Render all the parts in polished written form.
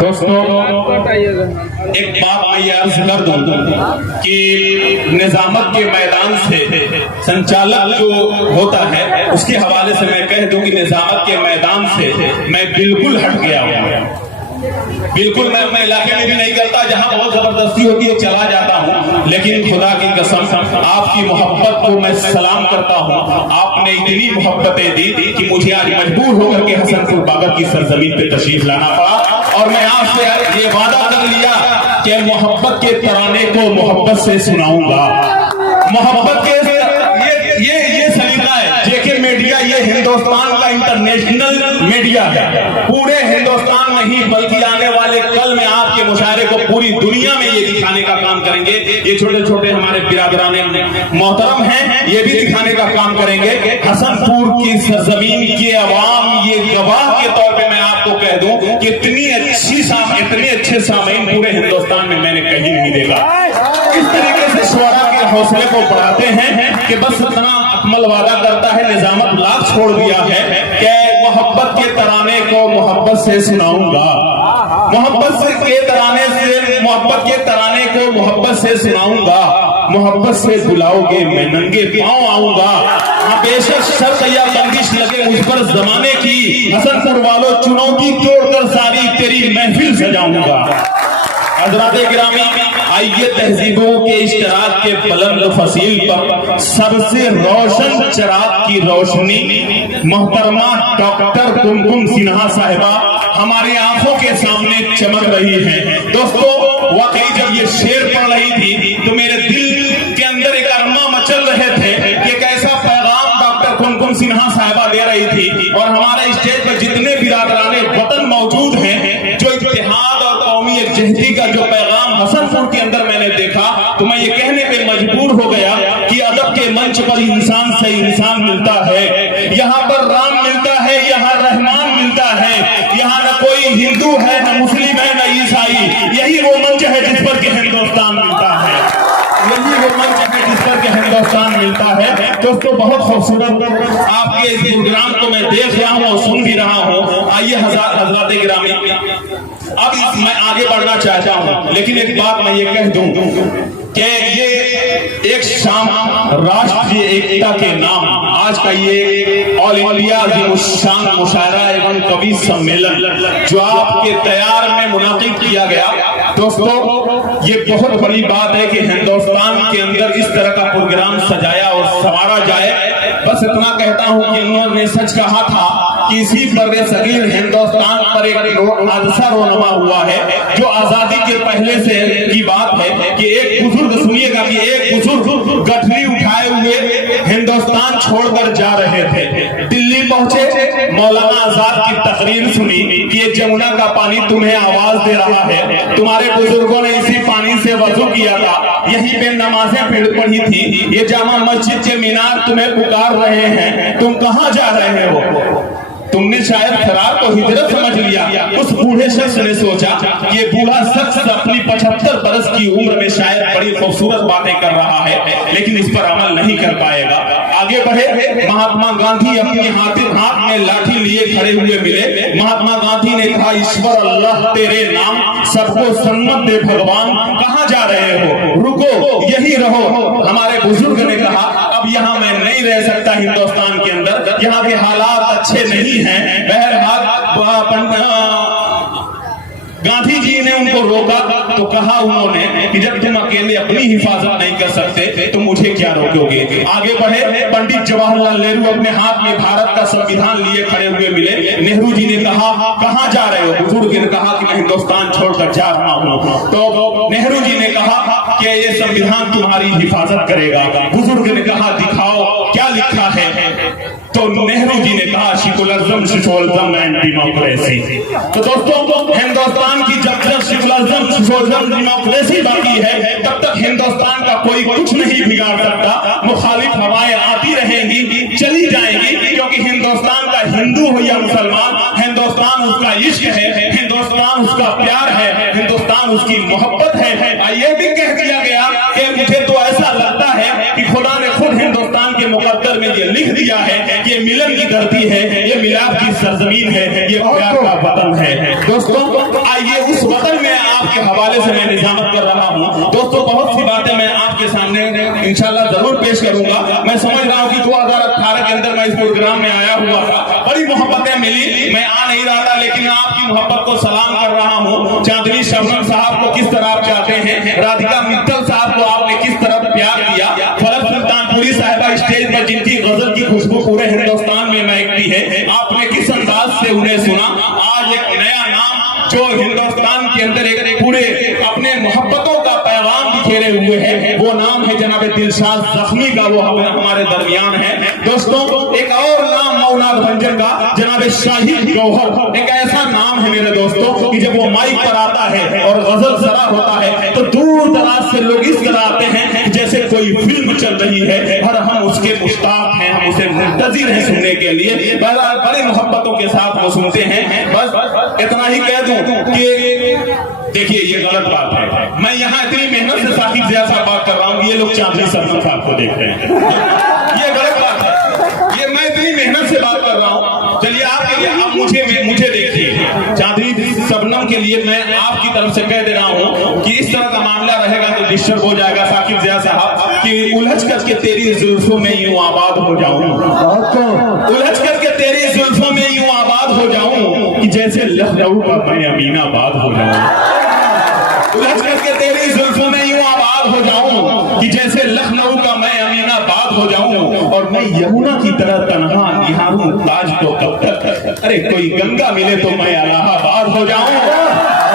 دوستوں ایک بات میں یہ عرض کر دوں کہ نظامت کے میدان سے سنچالک جو ہوتا ہے اس کے حوالے سے میں کہہ دوں کہ نظامت کے میدان سے میں بالکل ہٹ گیا ہوں. بالکل میں علاقے میں بھی نہیں کرتا جہاں بہت زبردستی ہوتی ہے چلا جاتا ہوں, لیکن خدا کی قسم آپ کی محبت کو میں سلام کرتا ہوں. آپ نے اتنی محبتیں دی کہ مجھے آج مجبور ہو کر کے حسن پور بابر کی سرزمین پہ تشریف لانا پڑا, اور میں آپ سے یہ وعدہ کر لیا کہ محبت کے ترانے کو محبت سے سناؤں گا. محبت کے یہ سلیقہ ہے. جے میڈیا یہ ہندوستان کا انٹرنیشنل میڈیا ہے. پورے ہندوستان نہیں بلکہ آنے والے کل میں آپ کے مشاعرے کو پوری دنیا میں یہ دکھانے کا کام کریں گے. یہ چھوٹے چھوٹے ہمارے برادران محترم ہیں, یہ بھی دکھانے کا کام کریں گے. حسن پور کی سرزمین کے عوام یہ گواہ کے طور پہ میں آپ کو کہہ دوں کہ اتنے اچھے سامعین پورے ہندوستان میں نے کہیں نہیں دیکھا. اس طریقے سے شعراء کے حوصلے کو بڑھاتے ہیں کہ بس اتنا اکمل وعدہ کرتا ہے. نظامت لاکھ چھوڑ دیا ہے کہ محبت کے ترانے کو محبت سے سناؤں گا. محبت کے ترانے کو محبت سے سناؤں گا. محبت سے بلاؤ گے میں ننگے پاؤں آؤں گا. ہاں بے شک شرط یا بندش لگے مجھ پر زمانے کی, حسن پور والوں چنوتی توڑ کر ساری تیری محفل سجاؤں گا. حضرات گرامی, آئیے تہذیبوں کے اشتراک کے بلند فصیل پر سب سے روشن چراغ کی روشنی محترمہ ڈاکٹر کمکم سنہا صاحبہ ہماری آنکھوں کے سامنے چمک رہی ہیں. دوستو واقعی جب یہ شعر پڑھ رہی تھی تو میرے دل کے اندر ایک ارماں مچل رہے تھے کہ ایک ایسا پیغام ڈاکٹر کمکم سنہا صاحبہ دے رہی تھی, اور ہمارے اسٹیج پر جتنے برادران وطن موجود ہیں جو اتحاد اور قومی یکجہتی کا جو پیغام حسن پور کے اندر میں نے دیکھا تو میں یہ کہنے پہ مجبور ہو گیا کہ ادب کے منچ پر انسان سے انسان ملتا ہے. یہاں پر رام ملتا ہے, یہاں رحمان ملتا ہے. یہاں نہ کوئی ہندو ہے, نہ مسلم ہے, نہ عیسائی. یہی وہ منچ ہے جس پر کہ ہندوستان ملتا ہے. یہی وہ منچ ہے جس پر کہ ہندوستان ملتا ہے. دوستو بہت خوبصورت آپ کے اس پروگرام کو میں دیکھ رہا ہوں اور سن بھی رہا ہوں. آئیے حضرات گرامی, اب میں آگے بڑھنا چاہتا ہوں, لیکن ایک بات میں یہ کہہ دوں کہ یہ ایک شام راشٹریہ ایکتا کے نام آج کا یہ آل انڈیا عظیم الشان مشاعرہ ایوم کبھی سمیلن جو آپ کے تیار میں منعقد کیا گیا, دوستو یہ بہت بڑی بات ہے کہ ہندوستان کے اندر اس طرح کا پروگرام سجایا اور سنوارا جائے. بس اتنا کہتا ہوں کہ انہوں نے سچ کہا تھا کہ اسی بر صغیر ہندوستان پر ایک حادثہ رونما ہوا ہے جو آزادی کے پہلے سے کی بات ہے کہ ایک بزرگ, سنیے گا, کہ ایک بزرگ گٹھلی اٹھائے ہوئے ہندوستان چھوڑ کر جا رہے تھے. دلی پہنچے, مولانا آزاد کی تقریر سنی کہ یہ جمنا کا پانی تمہیں آواز دے رہا ہے. تمہارے بزرگوں نے اسی پانی سے وضو کیا تھا, یہیں پہ نمازیں پڑھی تھی. یہ جامع مسجد کے مینار تمہیں پکار رہے ہیں, تم کہاں جا رہے ہو؟ تم نے شاید فرار کو ہجرت سمجھ لیا. اس بوڑھے شخص نے سوچا کہ یہ بوڑھا شخص اپنی 75 برس کی عمر میں شاید بڑی خوبصورت باتیں کر رہا ہے, لیکن اس پر عمل نہیں کر پائے گا. آگے بڑھے. مہاتما گاندھی اپنی ہاتھ میں لاٹھی لیے کھڑے ہوئے ملے. مہاتما گاندھی نے کہا, ایشور اللہ تیرے نام سب کو سنت دے بھگوان, کہاں جا رہے ہو؟ رکو, یہی رہو. ہمارے بزرگ نے کہا اب یہاں میں نہیں رہ سکتا ہندوستان کے اندر, یہاں کے حالات اچھے نہیں ہیں. بہرحال گاندھی جی نے ان کو روکا تو کہا انہوں نے کہ جب تم اکیلے اپنی حفاظت نہیں کر سکتے تو مجھے کیا روکو گے. آگے بڑھے. پنڈت جواہر لال نہرو اپنے ہاتھ میں بھارت کا سنویدھان لیے کھڑے ہوئے ملے. نہرو جی نے کہا کہاں جا رہے ہو؟ بزرگ نے کہا کہ میں ہندوستان چھوڑ کر جا رہا ہوں. تو نہرو جی نے کہا کہ یہ سنویدھان تمہاری حفاظت کرے گا. بزرگ نے کہا دکھاؤ کیا لکھا ہے. تو نہرو جی نے کہا سیکولرزم, سوشلزم اینڈ ڈیموکریسی. تو دوستوں ہندوستان کی جب تک سیکولرزم, سوشلزم, ڈیموکریسی باقی ہے تب تک ہندوستان کا کوئی کچھ نہیں بگاڑ سکتا. مخالف ہوائیں آتی رہیں گی, چلی جائیں گی, کیونکہ ہندوستان کا ہندو ہو یا مسلمان, ہندوستان اس کا عشق ہے, ہندوستان اس کا پیار ہے, ہندوستان اس کی محبت ہے. یہ بھی کہہ دیا گیا کہ مجھے تو ایسا لگتا ہے کہ خدا نے خود ہندوستان کے مقدر میں یہ لکھ دیا ہے کہ یہ ملن کی دھرتی ہے, یہ میلاد کی سرزمین ہے, یہ پیار کا وطن ہے. دوستوں آئیے اس حوالے سے میں نظامت کر رہا ہوں دوستوں بہت سی باتیں میں آپ کے سامنے انشاءاللہ ضرور پیش کروں گا. میں سمجھ رہا ہوں کہ 2018 کے اندر میں اس پروگرام میں آیا ہوا تھا, بڑی محبتیں ملی, میں آ نہیں رہا تھا لیکن آپ کی محبت کو سلام کر رہا ہوں. چاندنی شبنم صاحب کو کس طرح آپ چاہتے ہیں, رادھکا متل صاحب کو آپ نے کس طرح پیار کیا, فلک سلطان پوری صاحبہ اسٹیج پر جن کی غزل کی خوشبو پورے ہندوستان میں مہکتی ہے, آپ نے کس انداز سے انہیں سنا. آج ایک نیا نام جو ہندوستان کے اندر ایک پورے اپنے محبتوں کا پیغام بکھیرے ہوئے ہے, وہ نام ہے جناب دلشاد زخمی کا, وہ ہمارے درمیان ہے. دوستوں ایک اور نام مولانا بھنجن کا, جناب شاہد گوہر, ایک ایسا نام ہے میرے دوستوں کہ جب وہ مائک پر آتا ہے اور غزل سرا ہوتا ہے تو دور دراز سے لوگ اس طرح آتے ہیں جیسے کوئی فلم چل رہی ہے اور ہم اس کے مشتاق ہیں, ہم اسے منتظر ہیں سننے کے لیے. بڑی محبتوں کے ساتھ وہ سنتے ہیں. بس اتنا ہی کہہ دوں کہ دیکھیے یہ غلط بات ہے, میں یہاں اتنی محنت سے ثاقب ضیاء صاحب بات کر رہا ہوں, یہ لوگ چاندنی شبنم صاحب کو دیکھ رہے ہیں, یہ غلط بات ہے. یہ میں اتنی محنت سے بات کر رہا ہوں, چلیے آپ کے لیے آپ مجھے دیکھیے, چاندنی شبنم کے لیے میں آپ کی طرف سے کہہ دے رہا ہوں کہ اس طرح کا معاملہ رہے گا تو ڈسٹرب ہو جائے گا ثاقب ضیاء صاحب کہ الجھ کر کے تیری زلفوں میں یوں آباد ہو جاؤں, الجھ کر کے تیری زلفوں میں یوں آباد ہو جاؤں کہ جیسے لکھنؤ کا میں امین آباد ہو جاؤں, الجھ کر کے تیری زلفوں میں یوں آباد ہو جاؤں کہ جیسے لکھنؤ کا میں امین آباد ہو جاؤں, اور میں یمنا کی طرح تنہا نہاروں تاج کو کب تک, ارے کوئی گنگا ملے تو میں الہ آباد ہو جاؤں,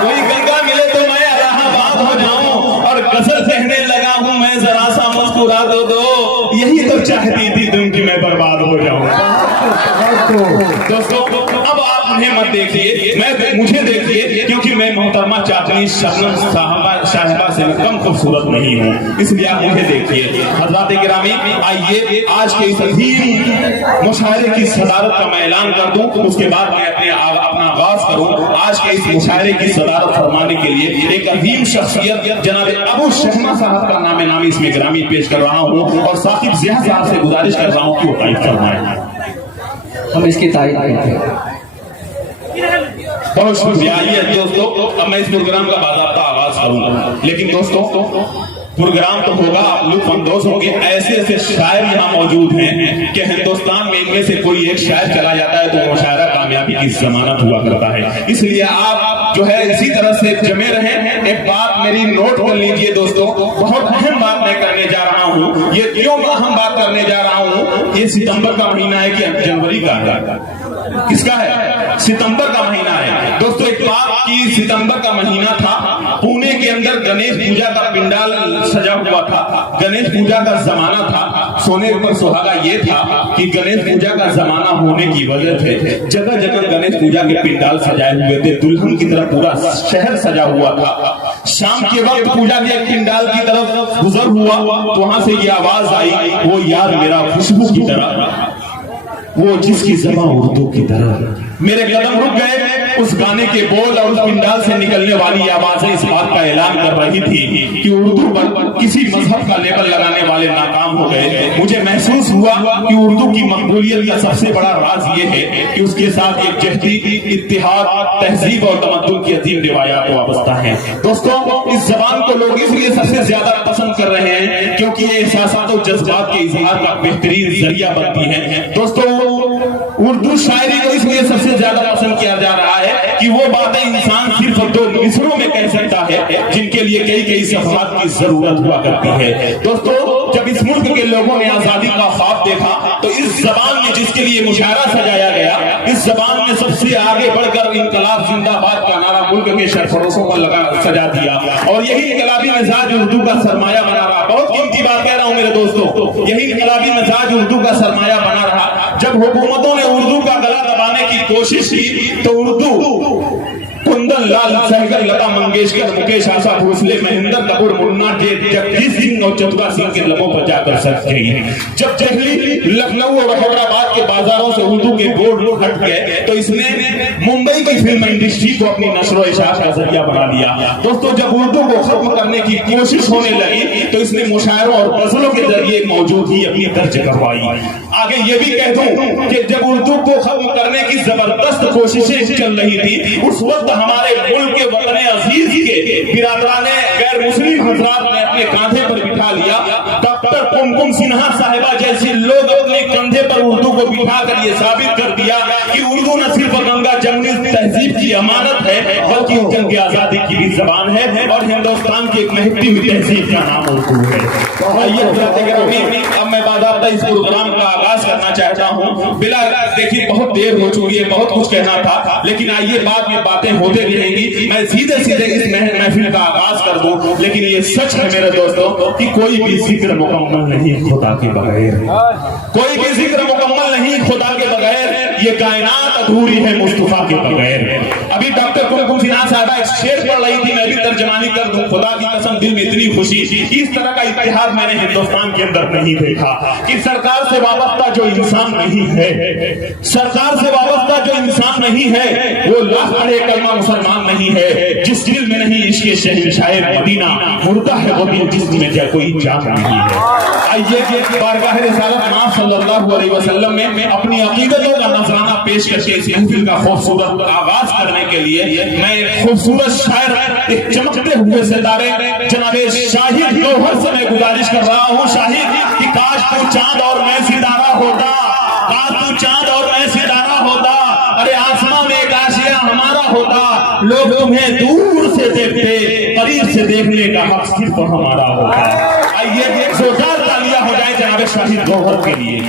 کوئی گنگا ملے تو میں الہ آباد ہو جاؤں, اور غزل کہنے لگا ہوں میں ذرا سا مسکرا دو, یہی تو چاہتی تھی تم کہ میں برباد ہو جاؤں. دوستوں اب آپ انہیں مت دیکھیے, مجھے دیکھیے, کیونکہ میں محترمہ چاندنی شبنم صاحبہ سے کم خوبصورت نہیں ہوں, اس لیے آپ مجھے دیکھیے. حضرات گرامی آئیے آج کے اس عظیم مشاعرے کی صدارت کا میں اعلان کر دوں, اس کے بعد میں اپنا آغاز کروں. آج کے اس مشاعرے کی صدارت فرمانے کے لیے ایک عظیم شخصیت جناب ابو شہمہ صاحب کا نام نامی اس میں گرامی پیش کر رہا ہوں, اور ثاقب ضیاء صاحب سے گزارش کر رہا ہوں کہ وہ تعریف فرمائیں. ہم اس کی تعریف کرتے ہیں. بہت شکریہ. آئیے دوستو اب میں اس پروگرام کا باضابطہ آغاز کروں گا, لیکن دوستو پروگرام تو ہوگا, آپ لطف اندوز ہوں گے. ایسے ایسے شاعر یہاں موجود ہیں کہ ہندوستان میں ان میں سے کوئی ایک شاعر چلا جاتا ہے تو مشاعرہ کامیابی کی ضمانت ہوا کرتا ہے. اس لیے آپ جو ہے اسی طرح سے جمے رہیں. ایک بات میری نوٹ کر لیجئے دوستو, بہت اہم بات میں کرنے جا رہا ہوں. یہ کیوں اہم بات کرنے جا رہا ہوں, یہ ستمبر کا مہینہ ہے کہ جنوری کا ہے, کس کا ہے, ستمبر کا مہینہ ہے. دوستو ایک بات کی, ستمبر کا مہینہ تھا, پونے کے اندر گنیش پوجا کا پنڈال سجا ہوا تھا, گنیش پوجا کا زمانہ تھا. سونے پر سہاگا یہ تھا کہ گنیش پوجا کا زمانہ ہونے کی وجہ سے جگہ جگہ گنیش پوجا کے پنڈال سجائے ہوئے تھے, دلہن کی طرح پورا شہر سجا ہوا تھا. شام کے وقت پوجا کے پنڈال کی طرف گزر ہوا تو وہاں سے یہ آواز آئی, وہ یار میرا خوشبو کی طرح, وہ جس کی زبان اردو کی طرح. میرے قدم رک گئے, اس گانے کے بول اور اس پنڈال سے نکلنے والی آوازیں اس بات کا اعلان کر رہی تھی کہ اردو پر کسی مذہب کا لیبل لگانے والے ناکام ہو گئے. مجھے محسوس ہوا کہ اردو کی مقبولیت کا سب سے بڑا راز یہ ہے کہ اس کے ساتھ ایک جہتی اتحاد, تہذیب اور تمدن کی عظیم روایات وابستہ ہیں. دوستوں اس زبان کو لوگ اس لیے سب سے زیادہ پسند کر رہے ہیں کیونکہ یہ احساسات و جذبات کے اظہار کا بہترین ذریعہ بنتی ہے. دوستوں اردو شاعری کو اس لیے سب سے زیادہ پسند کیا جا رہا ہے کہ وہ باتیں انسان صرف 2 مصروں میں کہہ سکتا ہے جن کے لیے کئی صفحات کی ضرورت ہوا کرتی ہے. دوستو جب اس ملک کے لوگوں نے آزادی کا خواب دیکھا تو اس زبان میں جس کے لیے مشاعرہ سجایا گیا, اس زبان میں سب سے آگے بڑھ کر انقلاب زندہ باد کا نعرہ ملک کے سرفروشوں کو سجا دیا, اور یہی انقلابی مزاج اردو کا سرمایہ بنا رہا. بہت قیمتی بات کہہ رہا ہوں میرے دوستو, یہی انقلابی مزاج اردو کا سرمایہ بنا رہا. جب حکومتوں نے اردو کا گلا دبانے کی کوشش کی تو اردو کندن لال سہگل, لتا منگیشکر, مکیش آشا بھوسلے, مہندر کپور, منا ڈے, جگجیت سنگھ اور چترا سنگھ کے لبوں پر جا کر سچ گئی. جب دہلی, لکھنؤ اور حیدرآباد کے بازاروں سے اردو کے بورڈ ہٹ گئے تو اس نے ممبئی کی فلم انڈسٹری کو اپنی نشر و اشاعت کا ذریعہ بنا دیا. دوستو جب اردو کو ختم کرنے کی کوشش ہونے لگی تو اس نے مشاعروں اور غزلوں کے ذریعے موجودگی اپنی درج کروائی. آگے یہ بھی کہہ دوں کہ جب اردو کو ختم کرنے کی زبردست کوششیں چل رہی تھی اس وقت ہمارے ہمارے ملک کے وطن عزیز کے برادران غیر مسلم حضرات نے اپنے کاندھے پر بٹھا لیا. ڈاکٹر کمکم سنہا صاحبہ جیسے لوگ اپنے کندھے پر اردو کو بٹھا کر یہ ثابت کر دیا کہ اردو نہ صرف گنگا جمنی تہذیب کی امانت ہے بلکہ جنگ آزادی کی بھی زبان ہے اور ہندوستان کی ایک مہکتی ہوئی تہذیب کا نام اردو ہے. اب میں باضابطہ اس پروگرام کا آغاز کرنا چاہتا ہوں. بلا دیکھیے بہت دیر ہو چکی ہے, بہت کچھ کہنا تھا, لیکن آئیے بعد میں باتیں ہوتے رہیں گی. میں سیدھے اس محفل کا آغاز کر دوں. لیکن یہ سچ ہے میرے دوستوں کہ کوئی بھی ذکر مکمل نہیں خدا کے بغیر, کوئی بھی ذکر مکمل نہیں خدا کے بغیر. یہ کائنات ادھوری ہے مصطفیٰ کے بغیر. ابھی ڈاکٹر کمکم سنہا صاحبہ ایک شعر پڑھ رہی تھی, میں بھی ترجمانی کر دوں. خدا کی قسم دل میں اتنی خوشی, اس طرح کا اتحاد میں نے ہندوستان کے اندر نہیں دیکھا کہ سرکار سے وابستہ جو انسان نہیں ہے, سرکار سے وابستہ جو انسان نہیں ہے وہ لاکھ پڑھے کلمہ مسلمان نہیں ہے. جس دل میں نہیں عشق شہنشاہ مدینہ مردہ ہے وہ دل جس میں کوئی جان نہیں ہے. آئیے بارگاہ رسالت مآب صلی اللہ علیہ وسلم میں اپنی عقیدتوں کا نذرانہ پیش کر کے اس محفل کا خوبصورت آغاز کرنے کے لیے میں ایک خوبصورت شاعر, ایک چمکتے ہوئے ستارے جناب شاہد گوہر سے میں گزارش کر رہا ہوں. شاہد کہ کاش تو چاند اور میں ستارہ ہوتا, کاش تو چاند اور میں ستارہ ہوتا, ارے آسمان میں ایک آشیہ ہمارا ہوتا, لوگ تمہیں دور سے دیکھتے, قریب سے دیکھنے کا حق صرف ہمارا ہوتا. آئیے زوردار تالیاں ہو جائیں جناب شاہد گوہر کے لیے.